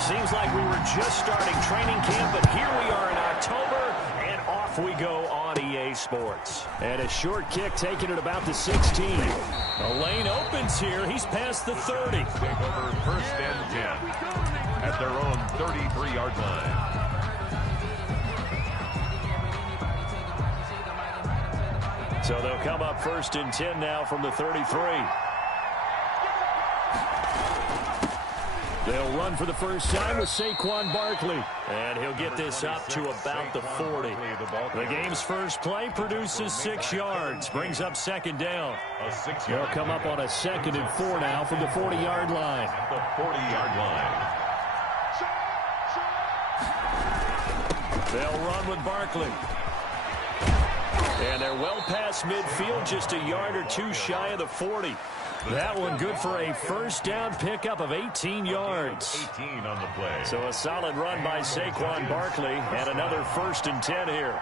Seems like we were just starting training camp, but here we are in October, and off we go on EA Sports. And a short kick taken at about the 16. A lane opens here. He's past the 30. Take over first and 10 at their own 33-yard line. So they'll come up first and 10 now from the 33. They'll run for the first time with Saquon Barkley. And he'll get this up to about the 40. The game's first play produces 6 yards. Brings up second down. They'll come up on a 2nd and 4 now from the 40-yard line. At the 40-yard line. They'll run with Barkley. And they're well past midfield, just a yard or two shy of the 40. That one good for a first down pickup of 18 yards. 18 on the play. So a solid run by Saquon Barkley and another first and 10 here.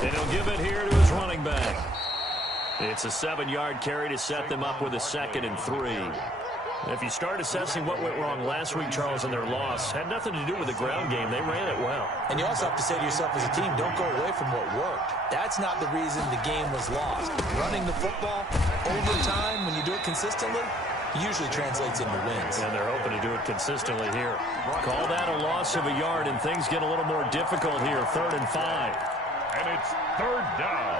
And he'll give it here to his running back. It's a 7-yard carry to set them up with a 2nd and 3. If you start assessing what went wrong last week, Charles, in their loss, had nothing to do with the ground game. They ran it well. And you also have to say to yourself as a team, don't go away from what worked. That's not the reason the game was lost. Running the football over time, when you do it consistently, usually translates into wins. And they're hoping to do it consistently here. Call that a loss of a yard, and things get a little more difficult here. 3rd and 5. And it's 3rd down.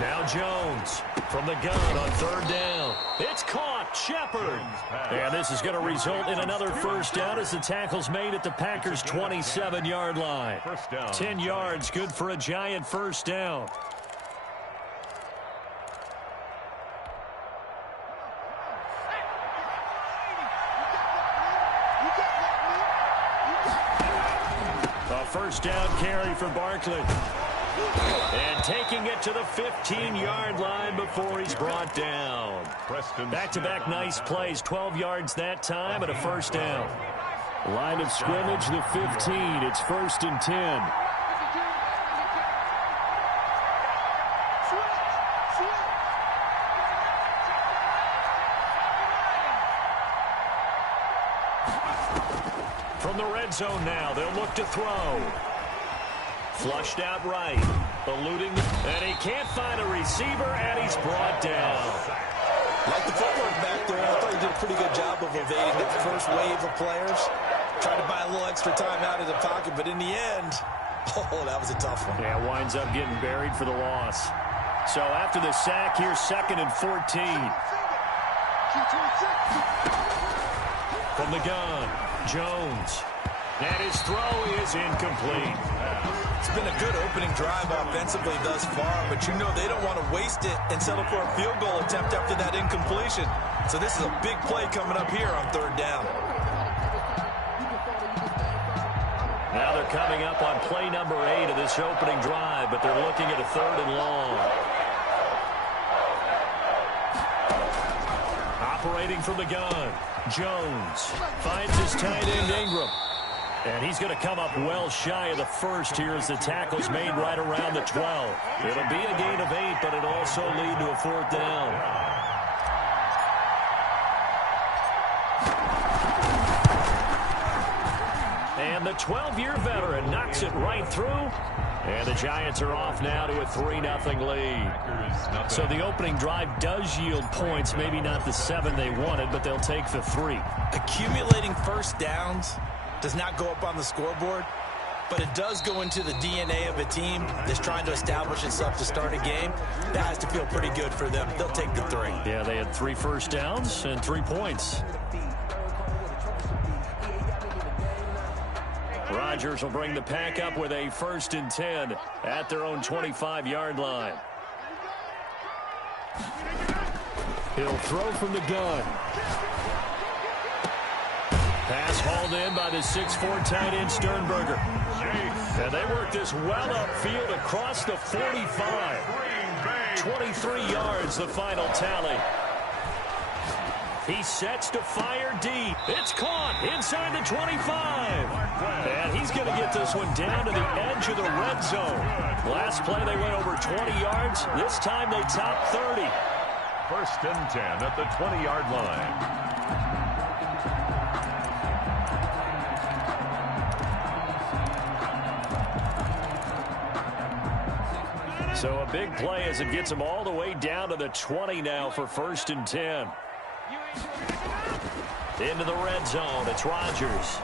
Now Jones from the gun on 3rd down. It's caught. Shepard. And this is going to result in another first down as the tackle's made at the Packers' 27-yard line. 10 yards, good for a giant first down. A first down carry for Barkley. And taking it to the 15-yard line before he's brought down. Back-to-back nice plays. 12 yards that time and a first down. Line of scrimmage, the 15. It's 1st and 10. From the red zone now, they'll look to throw. Flushed out right, eluding, and he can't find a receiver, and he's brought down. Like the footwork back there, I thought he did a pretty good job of evading that first wave of players. Tried to buy a little extra time out of the pocket, but in the end, oh, that was a tough one. Yeah, winds up getting buried for the loss. So after the sack, here's 2nd and 14. From the gun, Jones. And his throw is incomplete. It's been a good opening drive offensively thus far, but you know they don't want to waste it and settle for a field goal attempt after that incompletion. So this is a big play coming up here on 3rd down. Now they're coming up on play number 8 of this opening drive, but they're looking at a 3rd and long. Operating from the gun, Jones finds his tight end Ingram. And he's going to come up well shy of the first here as the tackle's made right around the 12. It'll be a gain of 8, but it'll also lead to a 4th down. And the 12-year veteran knocks it right through. And the Giants are off now to a 3-0 lead. So the opening drive does yield points, maybe not the 7 they wanted, but they'll take the 3. Accumulating first downs does not go up on the scoreboard, but it does go into the DNA of a team that's trying to establish itself to start a game. That has to feel pretty good for them. They'll take the 3. Yeah, they had 3 first downs and 3 points. Rodgers will bring the pack up with a 1st and 10 at their own 25-yard line. He'll throw from the gun. Pass hauled in by the 6'4" tight end Sternberger. And they work this well upfield across the 45. 23 yards, the final tally. He sets to fire deep. It's caught inside the 25. And he's going to get the this one down to the edge of the red zone. Last play, they went over 20 yards. This time, they top 30. 1st and 10 at the 20-yard line. So a big play as it gets them all the way down to the 20 now for 1st and 10. Into the red zone. It's Rodgers.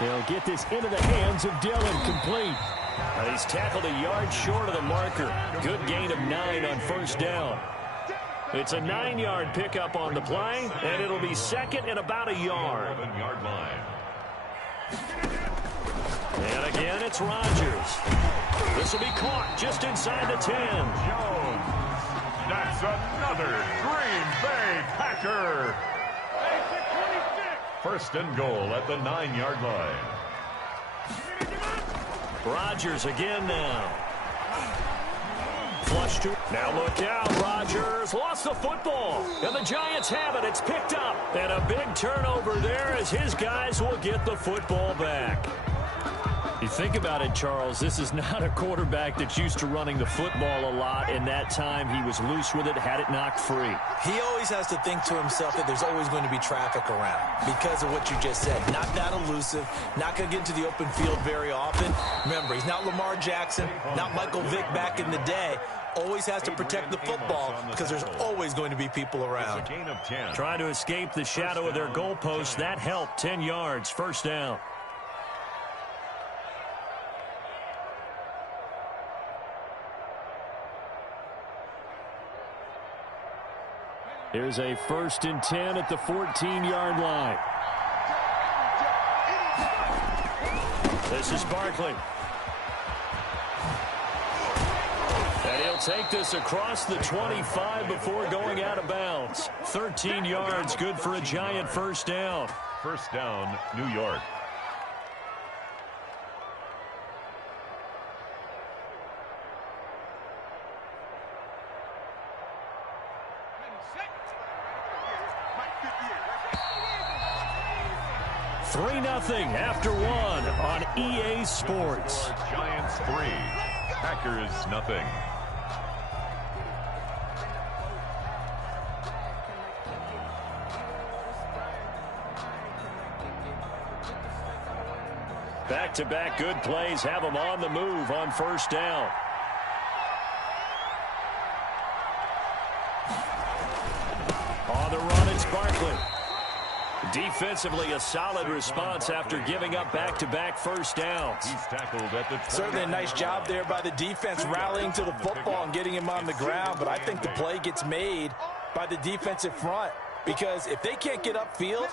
They'll get this into the hands of Dillon. Complete. He's tackled a yard short of the marker. Good gain of 9 on 1st down. It's a 9-yard pickup on the play, and it'll be 2nd and about a yard. 11-yard line. And again, it's Rodgers. This will be caught just inside the 10. Jones. That's another Green Bay Packer. 1st and goal at the 9-yard line. Rodgers again now. Flush to. Now look out. Rodgers lost the football. And the Giants have it. It's picked up. And a big turnover there as his guys will get the football back. You think about it, Charles, this is not a quarterback that's used to running the football a lot, and that time he was loose with it, had it knocked free. He always has to think to himself that there's always going to be traffic around because of what you just said. Not that elusive, not going to get into the open field very often. Remember, he's not Lamar Jackson, not Michael Vick back in the day. Always has to protect the football because there's always going to be people around. Gain of 10. Trying to escape the shadow of their goalpost. That helped. 10 yards, 1st down. Here's a 1st and 10 at the 14-yard line. This is Barkley. And he'll take this across the 25 before going out of bounds. 13 yards, good for a Giant 1st down. 1st down, New York. Three 0 after 1 on EA Sports. Giants 3, Packers 0. Back-to-back good plays have them on the move on 1st down. On the run, it's Barkley. Defensively, a solid response after giving up back-to-back 1st downs. He's tackled at the 20. Certainly a nice job there by the defense rallying to the football and getting him on the ground, but I think the play gets made by the defensive front because if they can't get upfield,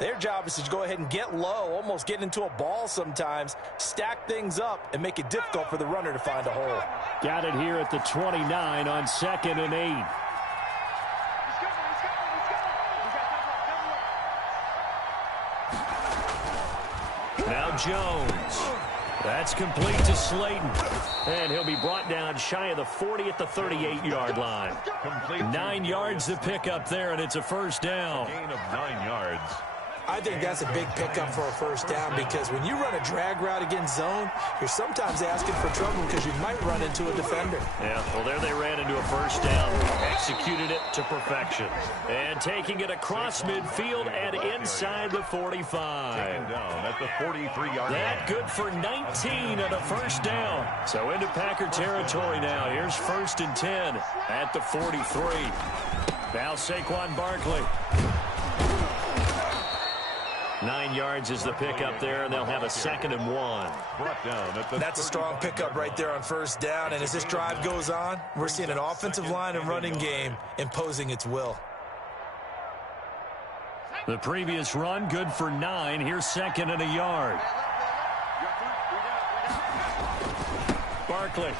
their job is to go ahead and get low, almost get into a ball sometimes, stack things up, and make it difficult for the runner to find a hole. Got it here at the 29 on 2nd and 8. Now Jones. That's complete to Slayton. And he'll be brought down shy of the 40 at the 38-yard line. 9 yards to pick up there, and it's a 1st down. Gain of 9 yards. I think that's a big pickup for a 1st down because when you run a drag route against zone, you're sometimes asking for trouble because you might run into a defender. Yeah, well, there they ran into a 1st down. Executed it to perfection. And taking it across midfield and inside the 45. Taken down at the 43-yard line. That good for 19 and a 1st down. So into Packer territory now. Here's 1st and 10 at the 43. Now Saquon Barkley. 9 yards is the pickup there, and they'll have a 2nd and 1. Brought down at the That's a strong pickup right there on 1st down, and as this drive goes on, we're seeing an offensive line and running game imposing its will. The previous run, good for 9. Here's 2nd and a yard. Barkley.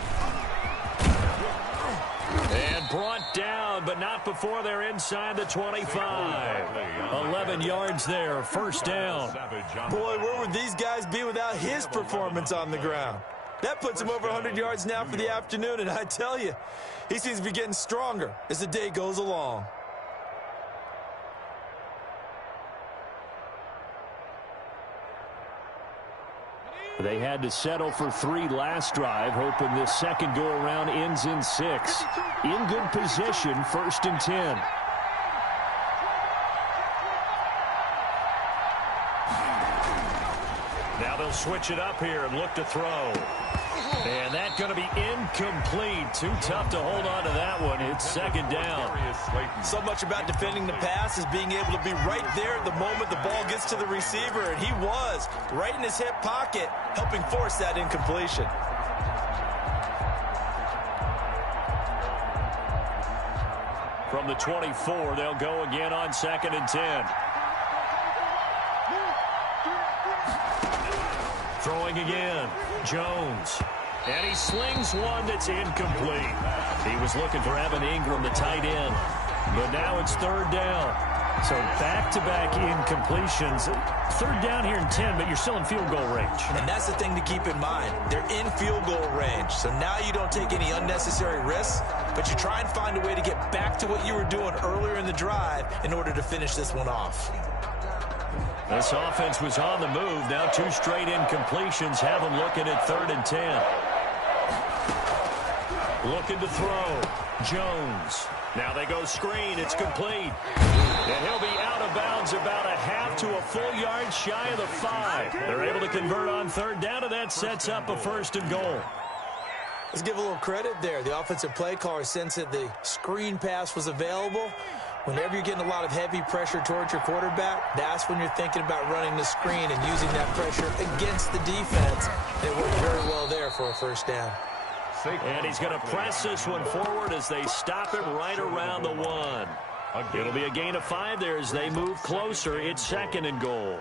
And brought down, but not before they're inside the 25. 11 yards there, 1st down. Boy, where would these guys be without his performance on the ground? That puts him over 100 yards now for the afternoon, and I tell you, he seems to be getting stronger as the day goes along. They had to settle for 3 last drive, hoping this second go-around ends in 6. In good position, 1st and 10. Now they'll switch it up here and look to throw. And that's going to be incomplete. Too tough to hold on to that one. It's 2nd down. So much about defending the pass is being able to be right there at the moment the ball gets to the receiver. And he was right in his hip pocket, helping force that incompletion. From the 24, they'll go again on 2nd and 10. Throwing again, Jones. And he slings one that's incomplete. He was looking for Evan Ingram, the tight end. But now it's 3rd down. So back-to-back incompletions. 3rd down here in 10, but you're still in field goal range. And that's the thing to keep in mind. They're in field goal range. So now you don't take any unnecessary risks, but you try and find a way to get back to what you were doing earlier in the drive in order to finish this one off. This offense was on the move. Now 2 straight incompletions have them looking at 3rd and 10. Looking to throw. Jones. Now they go screen. It's complete. And he'll be out of bounds about a half to a full yard shy of the 5. They're able to convert on 3rd down, and that sets up a 1st and goal. Let's give a little credit there. The offensive play caller sensed that the screen pass was available. Whenever you're getting a lot of heavy pressure towards your quarterback, that's when you're thinking about running the screen and using that pressure against the defense. It worked very well there for a 1st down. And he's going to press this one forward as they stop him right around the 1. It'll be a gain of 5 there as they move closer. It's 2nd and goal.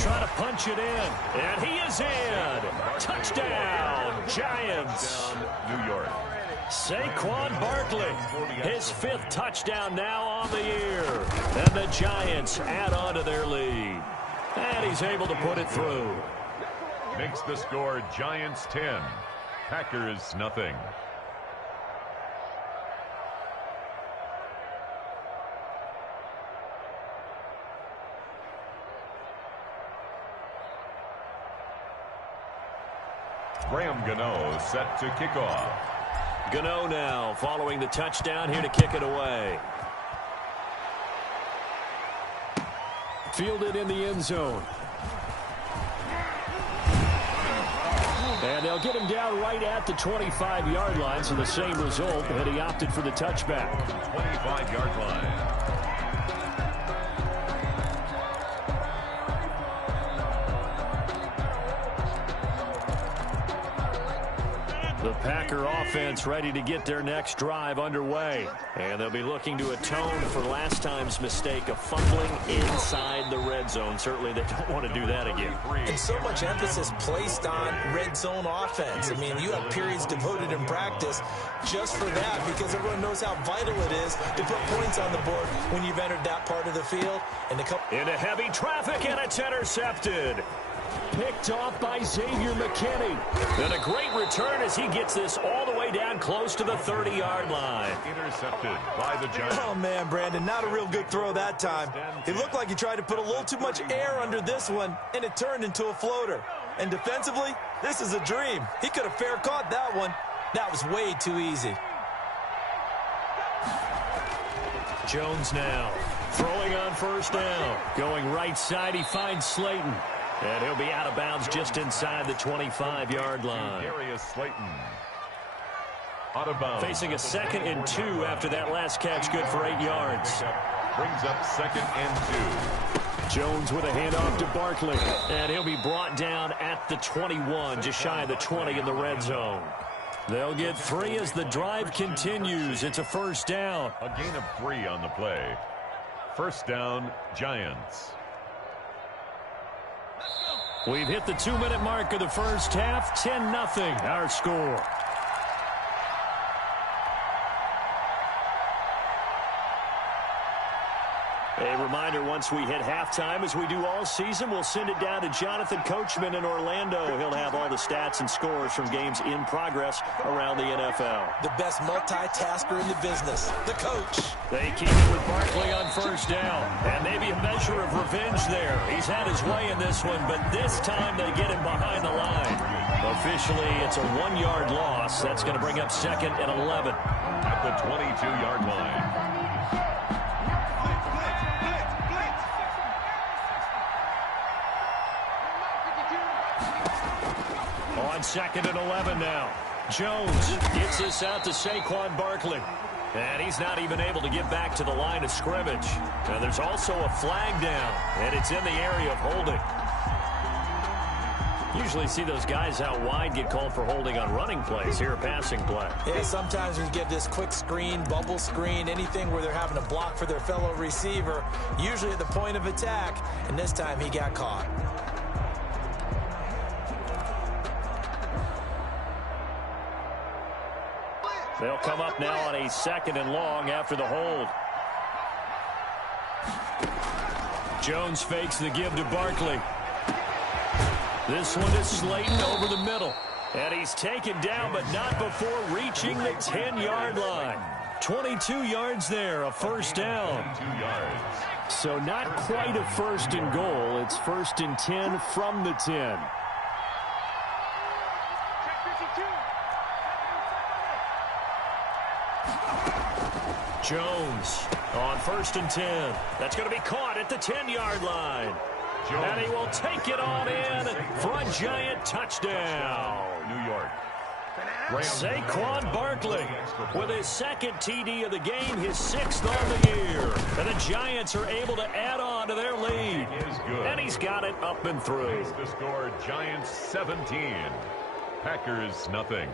Trying to punch it in, and he is in. Touchdown, Giants. New York. Saquon Barkley, his 5th touchdown now on the year. And the Giants add on to their lead. And he's able to put it through. Makes the score Giants 10, Packers nothing. Graham Gano set to kick off. Gano now following the touchdown here to kick it away. Fielded in the end zone. And they'll get him down right at the 25-yard line, so the same result, and he opted for the touchback. 25-yard line. The Packer offense ready to get their next drive underway. And they'll be looking to atone for last time's mistake of fumbling inside the red zone. Certainly they don't want to do that again. And so much emphasis placed on red zone offense. I mean, you have periods devoted in practice just for that because everyone knows how vital it is to put points on the board when you've entered that part of the field. And into heavy traffic, and it's intercepted. Picked off by Xavier McKinney. And a great return as he gets this all the way down close to the 30-yard line. Intercepted by the Giants. Oh, man, Brandon, not a real good throw that time. It looked like he tried to put a little too much air under this one, and it turned into a floater. And defensively, this is a dream. He could have fair caught that one. That was way too easy. Jones now throwing on 1st down. Going right side, he finds Slayton. And he'll be out of bounds just inside the 25-yard line. Darius Slayton. Out of bounds. Facing a 2nd and 2 after that last catch, good for 8 yards. Brings up 2nd and 2. Jones with a handoff to Barkley. And he'll be brought down at the 21, just shy of the 20 in the red zone. They'll get 3 as the drive continues. It's a 1st down. A gain of 3 on the play. 1st down, Giants. We've hit the 2-minute mark of the first half. 10-0 our score. A reminder once once we hit halftime, as we do all season, we'll send it down to Jonathan Coachman in Orlando. He'll have all the stats and scores from games in progress around the NFL. The best multitasker in the business, the coach. They keep it with Barkley on first down. And maybe a measure of revenge there. He's had his way in this one, but this time they get him behind the line. Officially, it's a 1-yard loss. That's going to bring up 2nd and 11. At the 22-yard line. On 2nd and 11 now. Jones gets this out to Saquon Barkley. And he's not even able to get back to the line of scrimmage. And there's also a flag down, and it's in the area of holding. Usually see those guys out wide get called for holding on running plays. Here, a passing play. Yeah, sometimes you get this quick screen, bubble screen, anything where they're having to block for their fellow receiver, usually at the point of attack, and this time he got caught. They'll come up now on a 2nd and long after the hold. Jones fakes the give to Barkley. This one is Slayton over the middle. And he's taken down, but not before reaching the 10-yard line. 22 yards there, a first down. 2 yards. So not quite a 1st and goal. It's 1st and 10 from the 10. Jones on 1st and 10. That's going to be caught at the 10-yard line. Jones. And he will take it on in for a Giant touchdown. New York. Saquon Barkley with his 2nd TD of the game, his 6th on the year. And the Giants are able to add on to their lead. Is good. And he's got it up and through. The score, Giants 17. Packers nothing.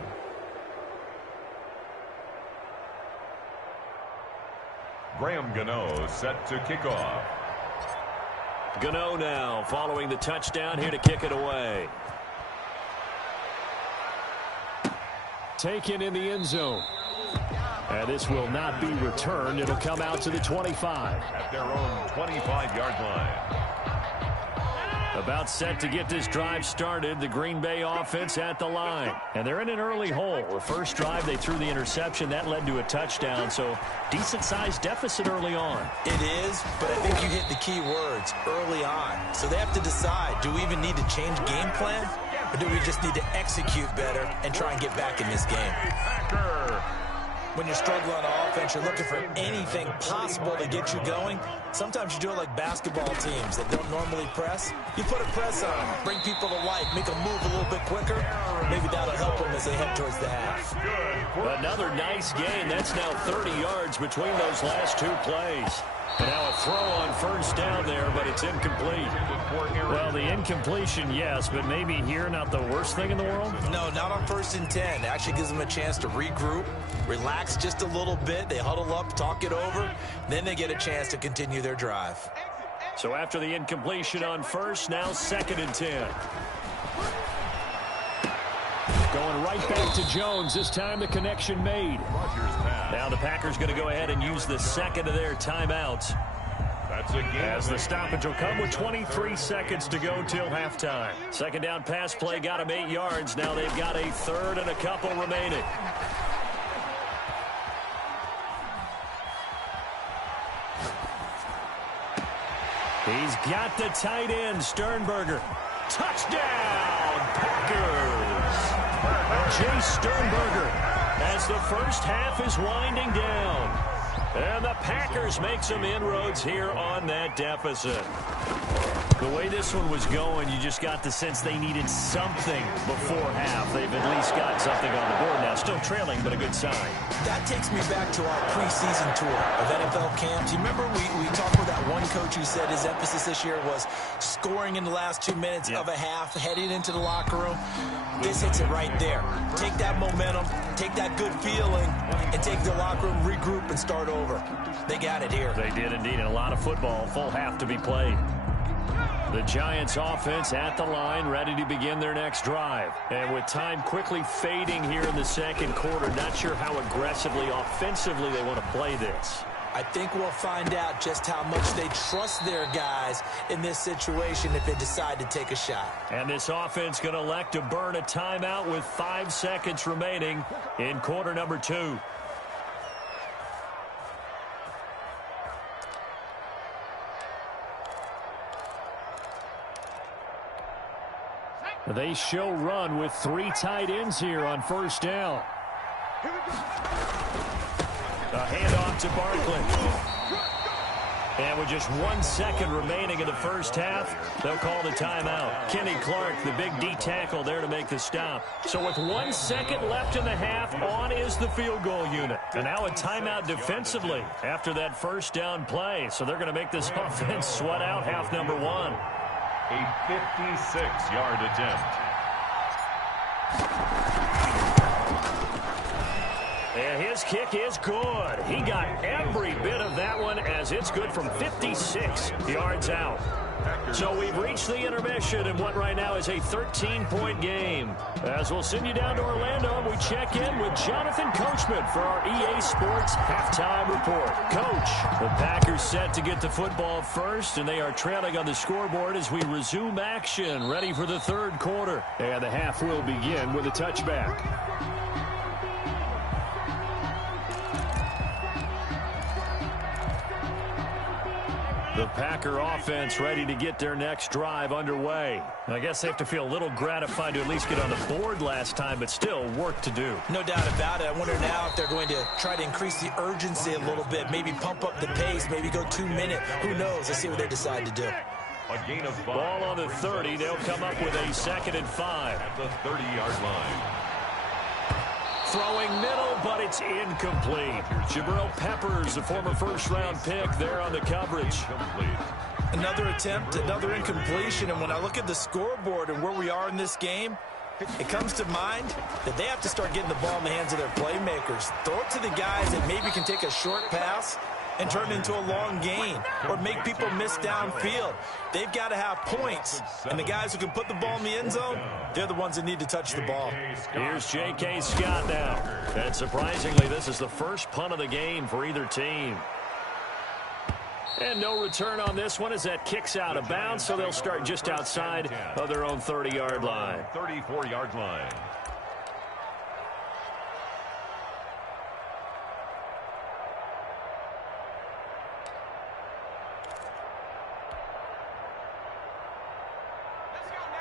Graham Gano set to kick off. Gano now following the touchdown here to kick it away. Taken in the end zone. And this will not be returned. It'll come out to the 25. At their own 25-yard line. About set to get this drive started, the Green Bay offense at the line. And they're in an early hole. The first drive, they threw the interception. That led to a touchdown, so decent-sized deficit early on. It is, but I think you hit the key words, early on. So they have to decide, do we even need to change game plan? Or do we just need to execute better and try and get back in this game? When you're struggling on offense, you're looking for anything possible to get you going. Sometimes you do it like basketball teams that don't normally press. You put a press on them, bring people to life, make them move a little bit quicker. Maybe that'll help them as they head towards the half. Another nice gain. That's now 30 yards between those last 2 plays. And now a throw on first down there, but it's incomplete. Well, the incompletion, yes, but maybe here not the worst thing in the world? No, not on 1st and 10. It actually gives them a chance to regroup, relax just a little bit. They huddle up, talk it over. Then they get a chance to continue their drive. So after the incompletion on first, now 2nd and 10. Going right back to Jones. This time the connection made. Now the Packers going to go ahead and use the 2nd of their timeouts. That's a game. As the stoppage will come with 23 seconds to go till halftime. 2nd down pass play got them 8 yards. Now they've got a 3rd and a couple remaining. He's got the tight end, Sternberger. Touchdown, Packers! Jay Sternberger as the first half is winding down. And the Packers make some inroads here on that deficit. The way this one was going, you just got the sense they needed something before half. They've at least got something on the board now. Still trailing, but a good sign. That takes me back to our preseason tour of NFL camps. You remember we talked with that one coach who said his emphasis this year was scoring in the last 2 minutes of a half, heading into the locker room. This hits it right there. Take that momentum, take that good feeling, and take the locker room, regroup, and start over. They got it here. They did indeed, and a lot of football, full half to be played. The Giants offense at the line, ready to begin their next drive. And with time quickly fading here in the second quarter, not sure how aggressively, offensively they want to play this. I think we'll find out just how much they trust their guys in this situation if they decide to take a shot. And this offense going to elect to burn a timeout with 5 seconds remaining in quarter number 2. They show run with 3 tight ends here on first down. A handoff to Barkley. And with just 1 second remaining in the first half, they'll call the timeout. Kenny Clark, the big D tackle there to make the stop. So with 1 second left in the half, on is the field goal unit. And now a timeout defensively after that first down play. So they're going to make this offense sweat out half number 1. A 56-yard attempt. And his kick is good. He got every bit of that one as it's good from 56 yards out. So we've reached the intermission in what right now is a 13-point game. As we'll send you down to Orlando, and we check in with Jonathan Coachman for our EA Sports Halftime Report. Coach, the Packers set to get the football first, and they are trailing on the scoreboard as we resume action, ready for the third quarter. And the half will begin with a touchback. The Packer offense ready to get their next drive underway. I guess they have to feel a little gratified to at least get on the board last time, but still work to do. No doubt about it. I wonder now if they're going to try to increase the urgency a little bit, maybe pump up the pace, maybe go 2-minute. Who knows? Let's see what they decide to do. A gain of 5. Ball on the 30. They'll come up with a 2nd and 5. At the 30-yard line. Throwing middle, but it's incomplete. Jabril Peppers, a former first-round pick, there on the coverage. Another attempt, another incompletion, and when I look at the scoreboard and where we are in this game, it comes to mind that they have to start getting the ball in the hands of their playmakers. Throw it to the guys that maybe can take a short pass and turn it into a long gain or make people miss downfield. They've got to have points, and the guys who can put the ball in the end zone, they're the ones that need to touch the ball. Here's J.K. Scott now. And surprisingly, this is the first punt of the game for either team. And no return on this one as that kicks out of bounds, so they'll start just outside of their own 30-yard line. 34-yard line.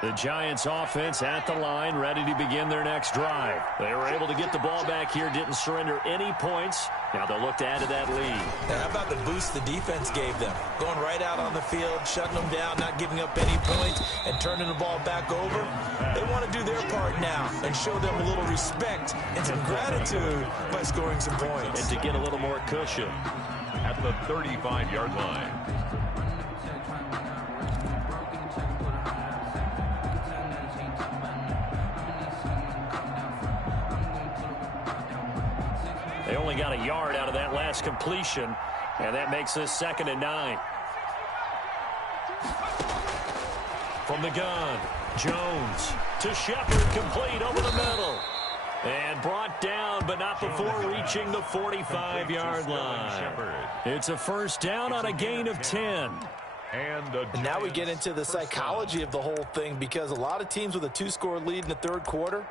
The Giants offense at the line, ready to begin their next drive. They were able to get the ball back here, didn't surrender any points. Now they'll look to add to that lead. Now, how about the boost the defense gave them? Going right out on the field, shutting them down, not giving up any points, and turning the ball back over. They want to do their part now and show them a little respect and some gratitude by scoring some points. And to get a little more cushion. At the 35-yard line. They only got a yard out of that last completion, and that makes this 2nd and 9. From the gun, Jones to Shepard, complete over the middle. And brought down, but not before reaching the 45-yard line. It's a first down on a gain of 10. And now we get into the psychology of the whole thing, because a lot of teams with a 2-score lead in the third quarter,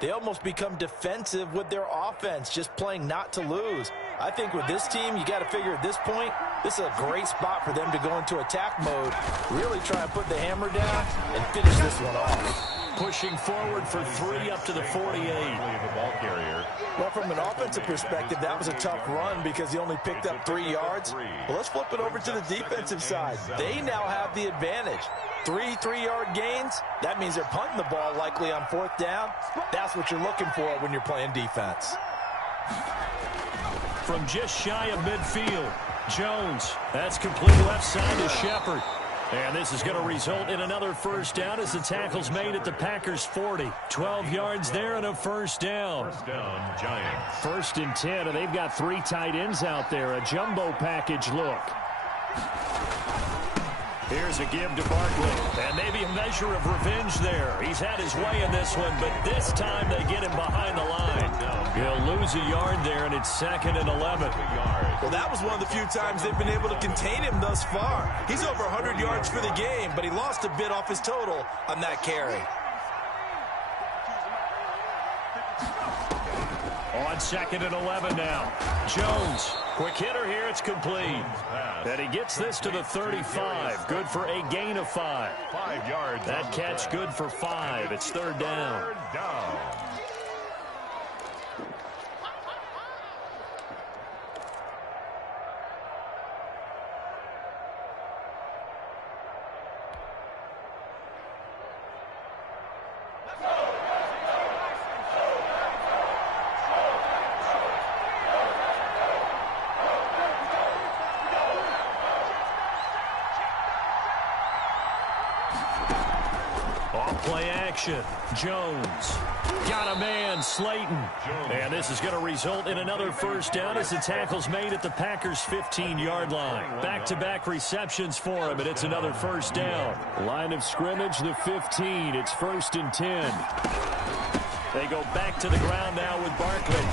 they almost become defensive with their offense, just playing not to lose. I think with this team, you got to figure at this point, this is a great spot for them to go into attack mode, really try and put the hammer down and finish this one off. Pushing forward for 3 up to the 48. The ball carrier. Well, from an offensive perspective, that was a tough run because he only picked up 3 yards. Well, let's flip it over to the defensive side. They now have the advantage. 3 3-yard gains, that means they're punting the ball likely on 4th down. That's what you're looking for when you're playing defense. From just shy of midfield, Jones. That's complete left side to Shepard. And this is going to result in another first down as the tackle's made at the Packers' 40. 12 yards there and a first down. First down, Giants. 1st and 10, and they've got 3 tight ends out there. A jumbo package look. Here's a give to Barkley. And maybe a measure of revenge there. He's had his way in this one, but this time they get him behind the line. He'll lose a yard there, and it's 2nd and 11. Well, that was one of the few times they've been able to contain him thus far. He's over 100 yards for the game, but he lost a bit off his total on that carry. On 2nd and 11 now. Jones, quick hitter here, it's complete. And he gets this to the 35. Good for a gain of 5. 5 yards. That catch good for 5. It's 3rd down. 3rd down. Play action. Jones. Got a man, Slayton. And this is going to result in another 1st down as the tackle's made at the Packers' 15-yard line. Back-to-back receptions for him, and it's another 1st down. Line of scrimmage, the 15. It's 1st and 10. They go back to the ground now with Barkley.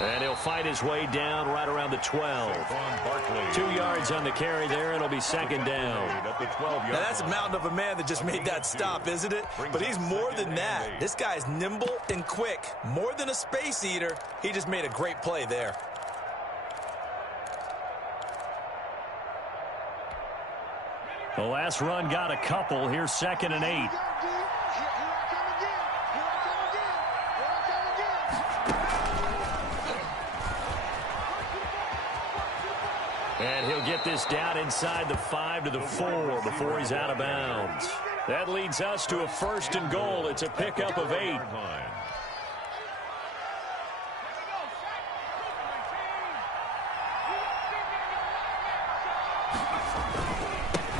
And he'll fight his way down right around the 12. 2 yards on the carry there. It'll be 2nd down. Now, that's a mountain of a man that just made that stop, isn't it? But he's more than that. This guy's nimble and quick. More than a space eater. He just made a great play there. The last run got a couple. Here's 2nd and 8. And he'll get this down inside the 5 to the 4 before he's out of bounds. That leads us to a 1st and goal. It's a pickup of 8.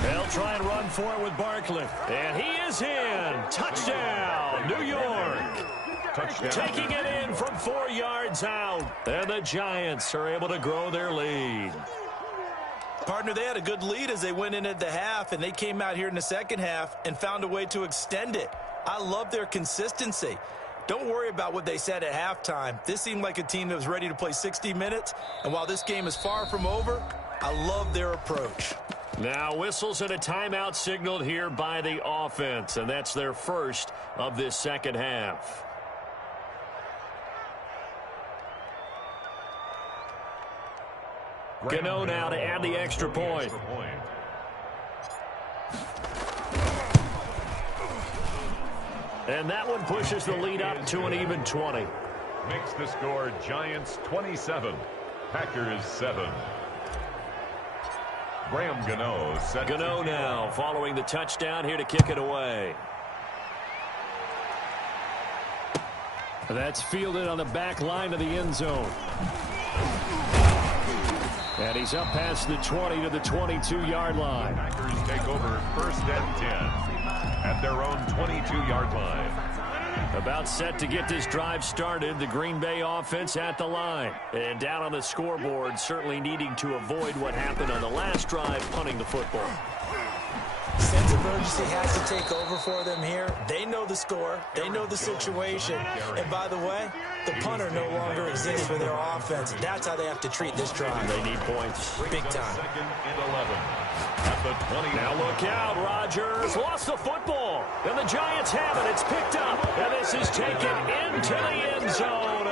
They'll try and run for it with Barkley. And he is in. Touchdown, New York. Touchdown. Taking it in from 4 yards out. And the Giants are able to grow their lead. Partner, they had a good lead as they went into the half, and they came out here in the 2nd half and found a way to extend it. I love their consistency. Don't worry about what they said at halftime. This seemed like a team that was ready to play 60 minutes, and while this game is far from over, I love their approach. Now whistles and a timeout signaled here by the offense, and that's their first of this 2nd half. Gano now to add the extra point. And that one pushes the lead up to an even 20. Makes the score Giants 27, Packers 7. Graham Gano set. Gano now following the touchdown here to kick it away. That's fielded on the back line of the end zone. And he's up past the 20 to the 22-yard line. Packers take over 1st and 10 at their own 22-yard line. About set to get this drive started, the Green Bay offense at the line. And down on the scoreboard, certainly needing to avoid what happened on the last drive, punting the football. Sense of urgency has to take over for them here. They know the score. They know the situation. And by the way, the punter no longer exists for their offense. That's how they have to treat this drive. They need points. Big time. 2nd and 11 at the 20. Now look out, Rodgers lost the football. And the Giants have it. It's picked up. And this is taken into the end zone.